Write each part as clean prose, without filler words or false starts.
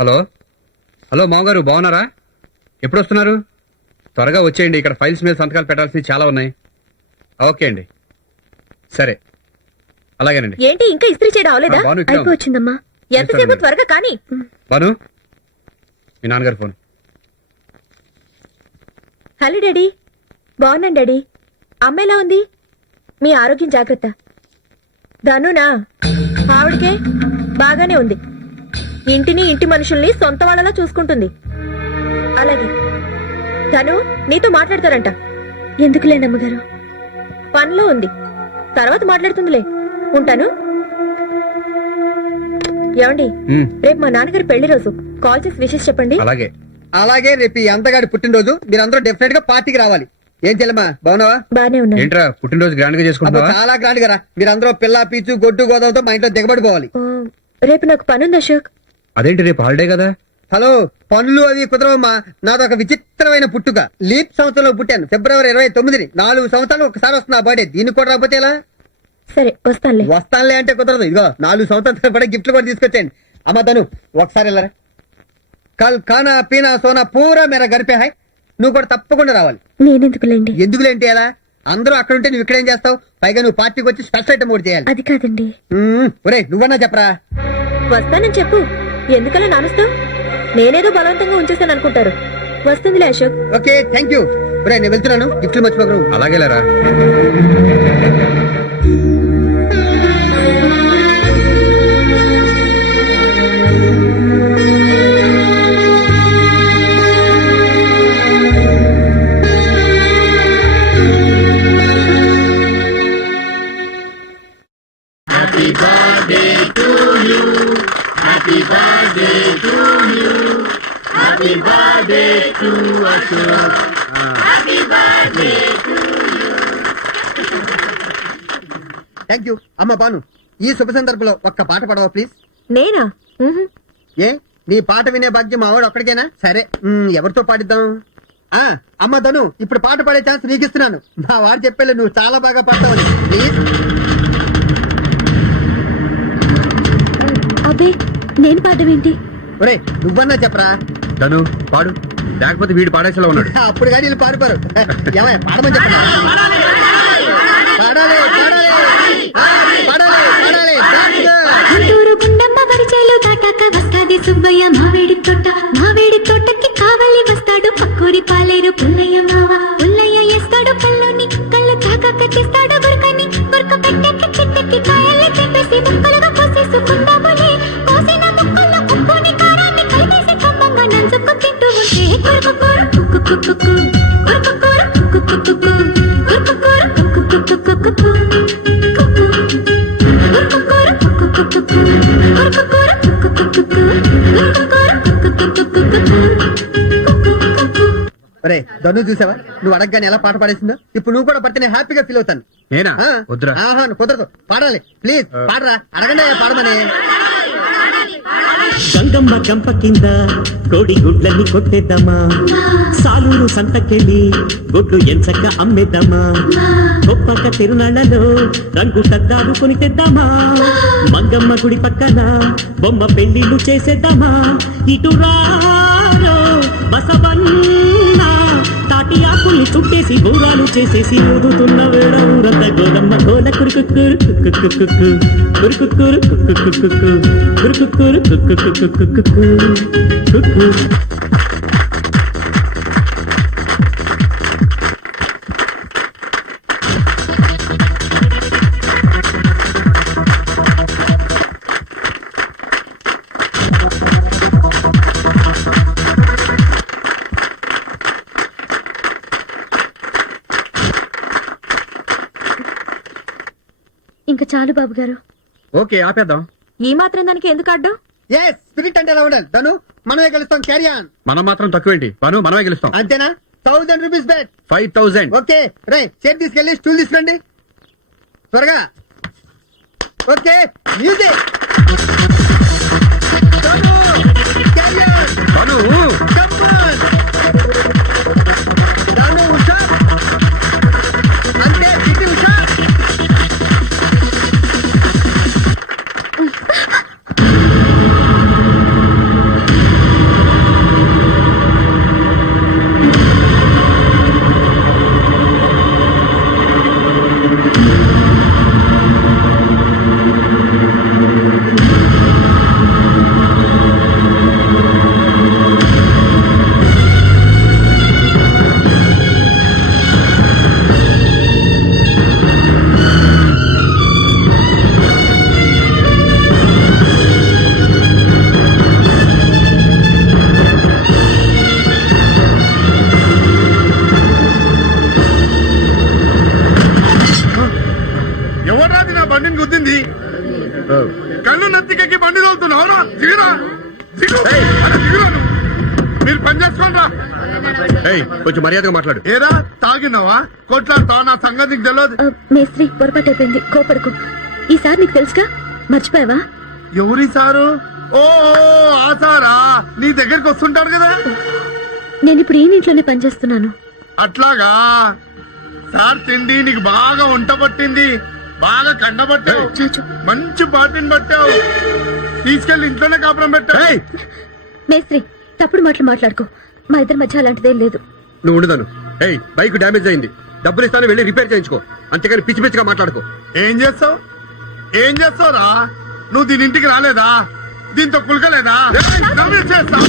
Hello hello మామగారు బాగున్నారా? ఎప్పుడు వస్తున్నారు? త్వరగా వచ్చేయండి, ఇక్కడ ఫైల్స్ మీద సంతకాలు పెట్టాల్సినవి చాలా ఉన్నాయి. ఓకే అండి, సరే అలాగేనండి. ఏంటి ఇంకా ఇస్త్రీ చేయడం అవలేదా? బాను ఇక్కడ ఉంది. అయిపోవచ్చిందమ్మా. ఎంతసేపు? త్వరగా కానీ. బాను, మీ నాన్నగారు ఫోన్. Hello daddy. బాగున్నాను డాడీ. అమ్మ ఎలా ఉంది? మీ ఆరోగ్యం జాగ్రత్త. ధనునా? ఆవిడకే బాగానే ఉంది. ఇంటిని ఇంటి మనుషుల్ని సొంత వాళ్ళలా చూసుకుంటుంది. అలాగే ధను నీతో మాట్లాడతారంట. ఎందుకులేనమ్మగారు, పనిలో ఉంది, తర్వాత మాట్లాడుతుందిలే. ఉంటాను. ఏమండి, రేపు మా నాన్నగారి పెళ్లి రోజు, కాల్ చేసి విషెస్ చెప్పండి. అలాగే అలాగే రేపు ఈ అంతగాడి పుట్టినరోజు, మీరందరూ డెఫినెట్ గా పార్టీకి రావాలి. ఏం చెల్లమ్మా, బాగున్నావా? బానే ఉన్నాను. ఏంట్రా పుట్టినరోజు గ్రాండ్ గా అబ్బో, చేసుకుంటావా? చాలా గ్రాండ్ గా. మీరందరూ పిల్ల పీచు గొడ్డు గోదావరితో మా ఇంట్లో దిగబడిపోవాలి. రేపు నాకు పని ఉంది అశోక్. అదేంటి రేపు హాలిడే కదా? హలో, పనులు అవి కుదరవమ్మా. నాదొక విచిత్రమైన పుట్టుక. లీప్ సంవత్సరంలో పుట్టాను, ఫిబ్రవరి 29ని. 4 సంవత్సరాలు ఒకసారి వస్తుంది ఆ బర్త్డే. దీనికి కూడా రాకపోతే ఎలా? సరే వస్తానులే. వస్తానులే అంటే కుదరదు. ఇదిగో 4 సంవత్సరాలు కూడా గిఫ్ట్లు కూడా తీసుకొచ్చాను. అమ్మ తను ఒకసారి వెళ్ళరా. కల్ ఖానా పీనా సోనా పూరా మేరా గరిపే హాయ్. నువ్వు కూడా తప్పకుండా రావాలి. నేనెందుకులేండి. ఎందుకులేంటి ఎలా? అందరూ అక్కడ ఉంటే నువ్వు ఇక్కడేం చేస్తావు? పైగా నువ్వు పార్టీకి వచ్చి స్పెషల్ ఐటమ్ కూడా చేయాలి. అది కాదండి. ఒరే నువ్వన్నా చెప్పరా. వస్తానని చెప్పు. ఎందుకలా నానుస్తావు? నేనేదో బలవంతంగా ఉంచేసాను అనుకుంటారు. వస్తుందిలే అశోక్. Okay thank you. ఒరే నేను వెళ్తున్నాను, గిఫ్ట్లు మర్చిపోకు. అలాగేలేరా. Thank you. అమ్మ బాను, ఈ శుభ సందర్భంలో ఒక్క పాట పాడవా ప్లీజ్? నేనా? ఏ నీ పాట వినే భాగ్యం మా వాడు ఒక్కడికేనా? సరే ఎవరితో పాడిద్దాం? అమ్మ ధను, ఇప్పుడు పాట పాడే ఛాన్స్ నీకు ఇస్తున్నాను. మా వాడు చెప్పేలే నువ్వు చాలా బాగా పాడతావని. ప్లీజ్. అబ్బే, నేను పాడమేంటి? ఒరే నువ్వన్నా చెప్పరా. తను పాడు, లేకపోతే వీడు పాడేసేలా ఉన్నాడు. అప్పుడు కానీ వీళ్ళు పాడిపారు. ఏమయ్య పాడమని చెప్పరా. పాడాలి పాడాలి పాడాలి పాడాలి. గుంటూరు గుండమ్మ వరిచేలో దాటాక వస్తాది సుబ్బయ్య మావేడి తోట. మావేడి తోటకి కావలి వస్తాడు పక్కూరి పాలేరు పుల్లయ్య మావ. పుల్లయ్య వేస్తాడు కల్లోని, కళ్ళు తాకాక తీస్తాడు గురకని. గురక పెట్టెక్కి చిట్టెక్కి కాయల్ని చెప్పేసి ముక్కలుగా కోసేసుకుందాములే. కోసిన ముక్కల్లో ఉప్పుని కారాన్ని కలిపేసి కమ్మంగా నంచుకు తింటూ ఉంటే కొరకకూర కుక్కు కుక్కు కొరకకూర కుక్కు కుక్కు కొరకకూర కుక్కు కుక్కు కుక్కు ఒరే ధను చూసావా, నువ్వు అడగగానే ఎలా పాట పాడేసిందో. ఇప్పుడు నువ్వు కూడా పడితే హ్యాపీగా ఫీల్ అవుతాను. నేనా? వద్దురా. కుదరదు, పాడాలి. ప్లీజ్ పాడరా. అడగండి పాడమని. గంగమ్మ గంప కింద కోడి గుడ్లన్నీ కొట్టేద్దామా. సాలూరు సంతకెళ్ళి గుడ్లు ఎంచక్క అమ్మేద్దామా. గొప్పక తిరునాళ్లలో రంగు సద్దాలు కొని తెద్దామా. మంగమ్మ గుడి పక్కన బొమ్మ పెళ్లిళ్ళు చేసేద్దామా. ఇటు రారో బసవన్న, తాటి ఆకుల్ని చుట్టేసి బూరాలు చేసేసి ఊదుతున్న వేళ ఊరంత గోదమ్మ గోల కురుకుక్కురు కుక్కుకుక్కు కురుకుక్కురు కుక్కుకుక్కు కురుకుక్కురు కుక్కుకుక్కు కుక్కు. ఇంకా చాలు బాబు గారు. ఓకే ఆపేద్దాం. ఈ మాత్రం దానికి ఎందుకు అడ్డం? స్పిరిట్ అంటే ఎలా ఉండాలి ధను? మనమే గెలుస్తాం. Carry on. మనం మాత్రం తక్కువేంటి బాను, మనమే గెలుస్తాం. అంతేనా? 1000 రూపీస్ బెట్. 5000. ఓకే రే, చేతి తీసుకెళ్ళి స్టూల్ తీసుకురండి త్వరగా. Okay music. Carry on. Banu come on. Dhanu Usha. అంతే పిటి ఉషా. పని చేసుకోండి. ఏయ్, కొంచెం మర్యాదగా మాట్లాడు. ఏరా తాగినావా? కొట్లాడతావా? నా సంగతి నీకు తెలియదు. మేస్త్రి పొరపాటు అయిపోయింది, కోపడకు. ఈసారి నీకు తెలుసుగా, మర్చిపోయావా? ఎవరి సారు? ఓ ఆ సారా నీ దగ్గరికి వస్తుంటారు కదా. నేను ఇప్పుడు ఈ ఇంట్లోనే పనిచేస్తున్నాను. అట్లాగా సార్ తిండి నీకు బాగా వంట పట్టింది, బాగా కండబట్టావు, చాచు, మంచి పార్టీని పట్టావు, తీసుకెళ్లి ఇంట్లోనే కాపురం పెట్టావు. ఏయ్, మేస్త్రి తప్పుడు మాటలు మాట్లాడుకో. మా ఇద్దరి మధ్య అలాంటిదేం లేదు. నువ్వు ఉండదాను. ఏయ్, బైక్ డ్యామేజ్ అయింది, డబ్బులు ఇస్తాను, వెళ్ళి రిపేర్ చేయించుకో. అంతేగాని పిచ్చి పిచ్చిగా మాట్లాడుకో. ఏం చేస్తావు? ఏం చేస్తావురా? నువ్వు దీని ఇంటికి రాలేదా? దీంతో కులకలేదా? నవ్వు చేస్తావా?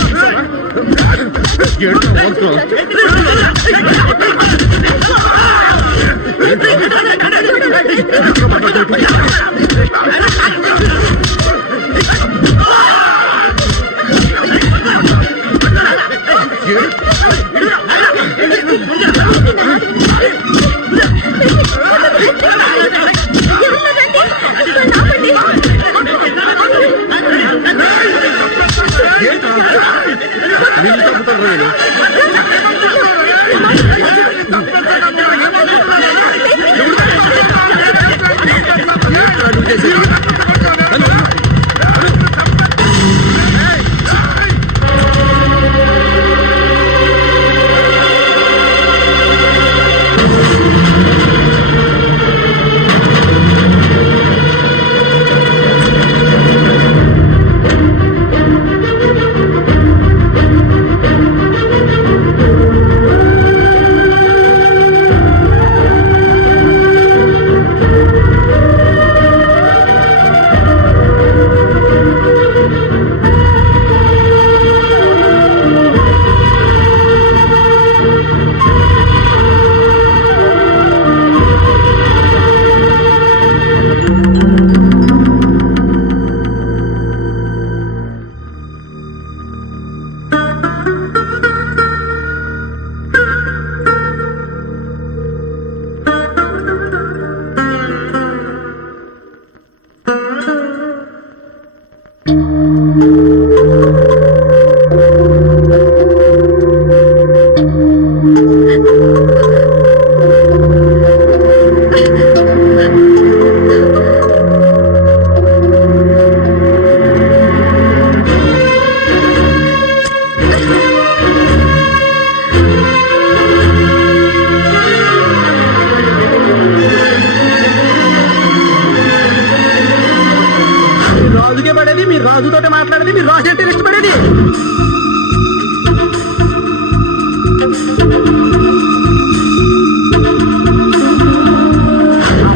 రాజుకే పడేది, మీరు రాజుతోటే మాట్లాడేది, మీరు రాజు అంటే ఇష్టపడేది.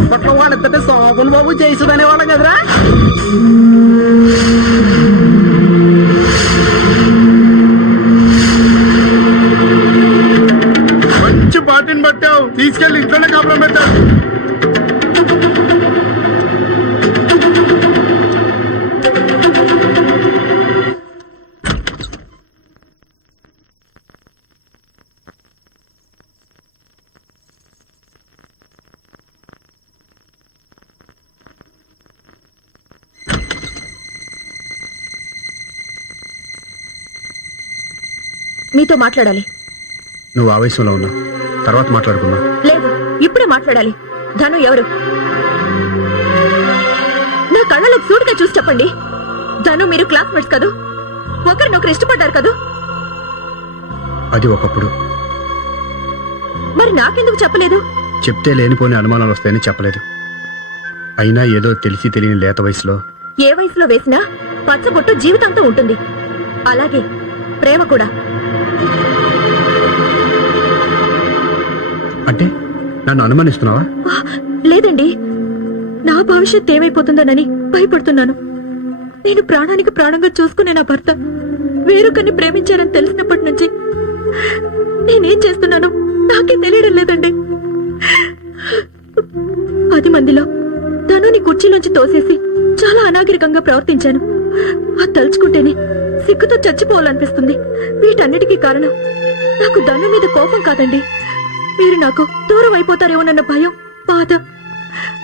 అప్పట్లో వాళ్ళిద్దరే సోపున్ బాబు జైసుడు అనేవాళ్ళం కదరా. మంచి పార్టీని పట్టావు, తీసుకెళ్లి ఇంట్లోనే కాపురం పెట్టావు. నీతో మాట్లాడాలి. నువ్వు ఆవేశంలో ఉన్నా, తర్వాత మాట్లాడుకున్నా. లేదు, ఇప్పుడే మాట్లాడాలి. ధను ఎవరు? నా కళ్ళలోకి సూటిగా చూసి చెప్పండి. ధను మీరు క్లాస్మేట్స్ కదూ? ఒకరినొకరు ఇష్టపడ్డారు కదూ? అది ఒకప్పుడు. మరి నాకెందుకు చెప్పలేదు? చెప్తే లేనిపోని అనుమానాలు వస్తాయని చెప్పలేదు. అయినా ఏదో తెలిసి తెలియని లేత వయసులో, ఏ వయసులో వేసినా పచ్చబొట్టు జీవితాంతం ఉంటుంది. అలాగే ప్రేమ కూడా. అంటే నన్ను అనుమానిస్తున్నావా? లేదండి, నా భవిష్యత్ ఏమైపోతుందోనని భయపడుతున్నాను. నేను ప్రాణానికి ప్రాణంగా చూసుకునే నా భర్త వేరొకరిని ప్రేమించారని తెలిసినప్పటి నుంచి నేనేం చేస్తున్నానో నాకే తెలియడం లేదండి. 10 మందిలో ధనుని కుర్చీలోంచి తోసేసి చాలా అనాగరికంగా ప్రవర్తించాను. అది తలుచుకుంటేనే సిగ్గుతో చచ్చిపోవాలనిపిస్తుంది. వీటన్నిటికీ కారణం నాకు ధను మీద కోపం కాదండి, మీరు నాకు దూరం అయిపోతారేమోనన్న భయం, బాధ.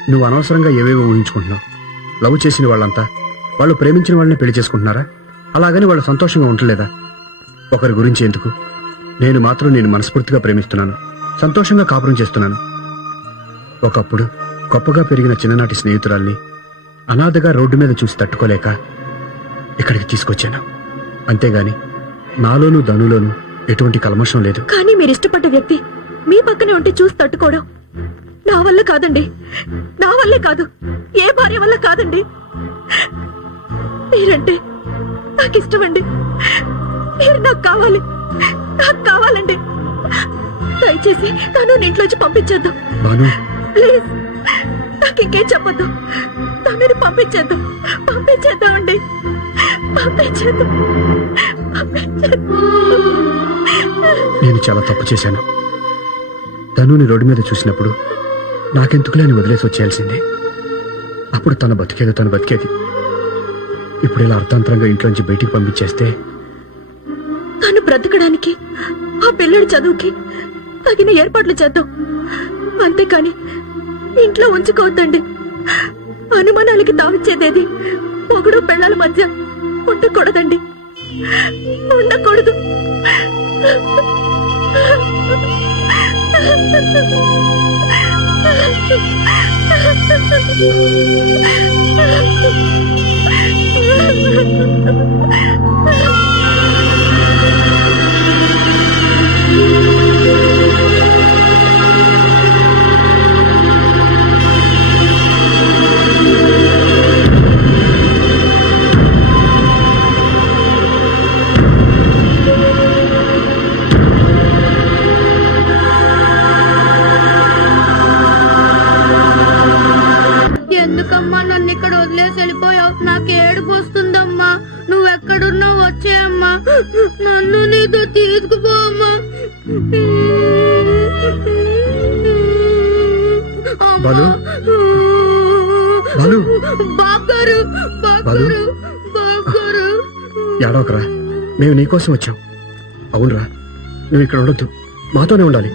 నువ్వు అనవసరంగా ఏవేవో ఊహించుకుంటున్నావు. లవ్ చేసిన వాళ్ళంతా వాళ్ళు ప్రేమించిన వాళ్ళని పెళ్లి చేసుకుంటున్నారా? అలాగని వాళ్ళు సంతోషంగా ఉండలేదా? ఒకరి గురించి ఎందుకు, నేను మాత్రం నేను మనస్ఫూర్తిగా ప్రేమిస్తున్నాను, సంతోషంగా కాపురం చేస్తున్నాను. ఒకప్పుడు గొప్పగా పెరిగిన చిన్ననాటి స్నేహితురాల్ని అనాథగా రోడ్డు మీద చూసి తట్టుకోలేక ఇక్కడికి తీసుకొచ్చాను. అంతేగాని నాలోనూ ధనులోనూ ఎటువంటి కల్మషం లేదు. కానీ మీరు ఇష్టపడ్డ వ్యక్తి మీ పక్కనే ఉంటే చూసి తట్టుకోవడం నా వల్ల కాదండి. నా వల్లే కాదు, ఏ భార్య వల్ల కాదండి. మీరంటే నాకు ఇష్టమండి. మీరు నాకు కావాలి, నాకు కావాలండి. దయచేసి తను ఇంట్లోంచి పంపించేద్దాం బాను, ప్లీజ్. నాకు ఇంకేం చెప్పొద్దు. తనని పంపించేద్దాం, పంపించేద్దామండి, పంపించేద్దాం, పంపించేద్దాం. నేను చాలా తప్పు చేశాను. ధనుని రోడ్డు మీద చూసినప్పుడు నాకెందుకులే అని వదిలేసి వచ్చేయాల్సిందే. అప్పుడు తన బతికేది తను బతికేది. ఇప్పుడు ఇలా అర్థాంతరంగా ఇంట్లోంచి బయటికి పంపించేస్తే తను బ్రతకడానికి, ఆ పిల్లడి చదువుకి తగిన ఏర్పాట్లు చేద్దాం. అంతేకాని ఇంట్లో ఉంచుకోవద్దండి. అనుమానాలకి తావిచ్చేదేది మొగుడు పెళ్ళాల మధ్య ఉండకూడదండి, ఉండకూడదు. ఎందుకమ్మా నన్ను ఇక్కడ వదిలేసి వెళ్ళిపోయావు? నాకు ఏడుపు వస్తుందమ్మా. నువ్వెక్కడున్నావు వచ్చేయమ్మా. నన్ను నీతో తీసుకుపోమ్మా. బాలు, బాలు, బాగారు, బాలు. బాగారు, బాగారు. ఏడవకరా, మేము నీకోసం వచ్చాం. అవునరా, నువ్వు ఇక్కడ ఉండొద్దు, మాతోనే ఉండాలి.